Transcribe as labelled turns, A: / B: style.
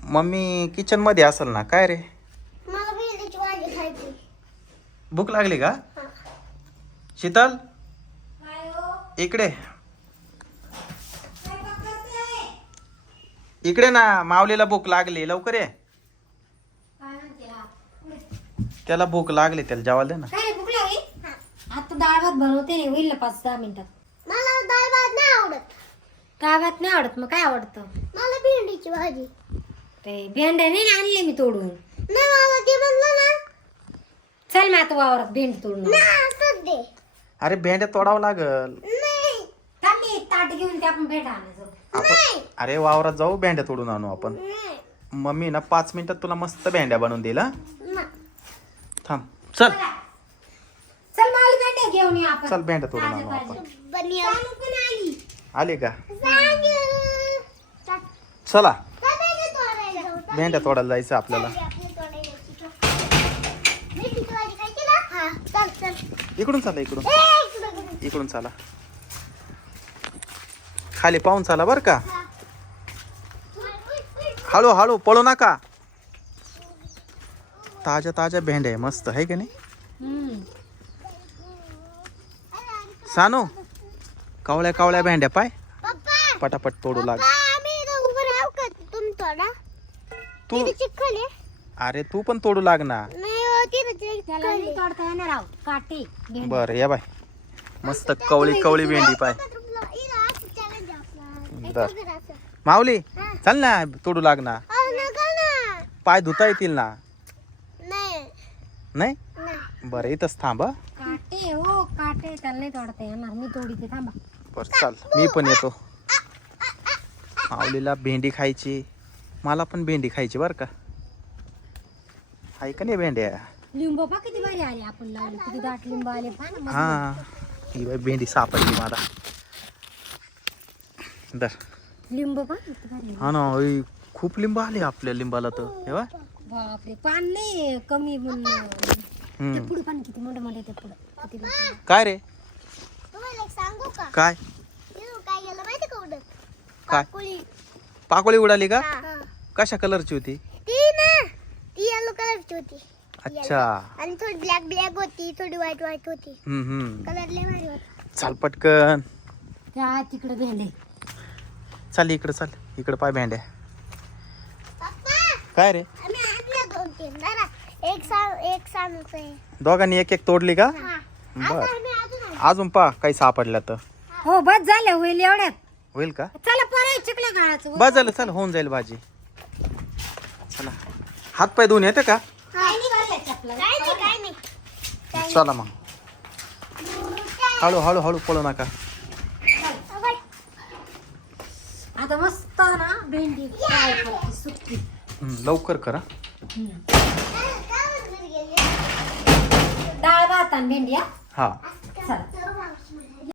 A: Mummy kitchen मध्ये असेल ना. काय रे,
B: मला भेंडीची भाजी खायची.
A: भूक लागली का? शीतल इकडे इकडे ना, माऊलीला भूक लागली, लवकर ये. त्याला भूक लागली, त्याला जेवायला दे ना.
C: काय रे भूक लागली? आता डाळ भात बनवते रे, होईल 5-10 मिनिटात.
B: मला डाळ भात नाही आवडत.
C: डाळ भात नाही आवडत, मग काय आवडतं?
B: मला भेंडीची भाजी.
C: ते भेंड्या नाही ना आणले मी तोडून.
B: नाही मला ते म्हणलं ना.
C: चल मग आता वावरात भेंडी तोडून आणू.
B: नाही असंच दे.
A: अरे भेंड्या तोडावं लागल
B: नाही
C: थांब मी ताट घेऊन ते आपण भेंडा आणायचो.
A: आपण. अरे वावरात जाऊ, भेंड्या तोडून आणू आपण.
B: नाही
A: मम्मी ना 5 मिनिटात तुला मस्त भेंड्या बनवून देईल. हा?
B: नाही.
A: थांब, चल
C: चल मला भेंड्या घेऊन ये आपण.
A: चल भेंड्या तोडून आणू आपण.
B: बनिया
C: सांगू पण आली.
A: आले का?
B: सांग.
A: चला
B: भेंडी तोडायला जाऊ.
A: भेंड्या तोडायला जायचं आपल्याला.
B: भेंडी भेंडीची भाजी खायची ना. हा चल चल.
A: इकडून चला, इकडून
B: ए, इकडं घे.
A: इकडून चला, खाली पाहून चला बर का.
B: हा.
A: हळू हळू पळू नका. ताज्या ताज्या भेंड्या आहे, मस्त आहे की नाही
C: हम्म.
A: सानू? कावळ्या कावळ्या भेंड्या पाय,
B: पप्पा
A: पटापट तोडू लाग.
B: पप्पा, आम्ही इथं उभं राहू का? तुम्ही थोडा
A: तू
B: तिथे चिखल आहे.
A: अरे तू पण तोडू लाग ना.
B: नाही हो, तिथे
C: त्याला
B: चिखल
C: नाही
B: आहे.
C: तोडता येणार आहो काटे भेंडी.
A: बर या बाय, मस्त कवळी कवळी भेंडी पाय.
B: इथं असं challenge आहे आपलं.
A: बर.
B: इथं असं.
A: माऊली
B: हा.
A: चल ना, तोडू लाग ना.
B: अहो, नका ना.
A: पाय धुता येतील ना.
B: नाही
A: नाही
B: नाही.
A: बरं, इथंच थांब. हा.
C: काटे हो काटे, त्याला नाही तोडता येणार. मी तोडीते थांबा.
A: बरं चाल, मी पण येतो. माऊलीला भेंडी खायची, मला पण भेंडी खायची बरं का. आहे का नाही भेंड्या?
C: लिंबू पा किती भारी आले आपण लावले, किती दाट लिंबू आले पहा ना.
A: हा, ही बाई भेंडी सापडली मला. दर.
C: लिंबू पा किती भारी.
A: हा ना, ओय, खूप लिंब आले आपल्या लिंबाला तर. हे बघ.
C: बापरे, पान नाही कमी पण ते
A: हम्म.
C: पुढे पान किती मोठे मोठे, ते पुढे किती मोठे.
A: काय रे?
B: तुम्हाला एक सांगू का?
A: काय
B: इथून काय गेलं माहिती का उडत?
A: काय?
B: पाकोळी.
A: पाकोळी उडाली का?
B: हा.
A: कशा कलरची होती?
B: ती ना, ती येलो कलरची होती.
A: अच्छा.
B: आणि थोडी ब्लॅक ब्लॅक होती, थोडी व्हाईट व्हाईट होती.
A: हम्म.
B: कलर लय भारी होता.
A: चाल पटकन,
C: त्या तिकडे भेंडे.
A: चाल इकडं, चाल इकडं पाय भेंड्या.
B: पप्पा,
A: काय रे?
B: आम्ही आणल्या 2-3 जरा. एक सांगतो आहे.
A: दोघांनी एक एक तोडली का?
B: हा.
A: बर,
B: आता आम्ही अजून आणू.
A: अजून पा काही सापडल्या तर
C: हो बस झालं, होईल एवढ्यात.
A: होईल का?
C: चला परत चिकल्या काळाचं.
A: बस झालं, चल होऊन जाईल भाजी. चला, हात पाय धुवून येते का?
C: काय नाही घालल्या चपला.
B: काय नाही.
A: चला मग, हळू हळू हळू पळू नका.
B: अबे,
C: आता मस्त ना भेंडी फ्राय करते सुकी.
A: लवकर करा.
B: काय म्हणत गेली?
C: डाळ भात आणि भेंडी. हा
A: हा.
C: चला.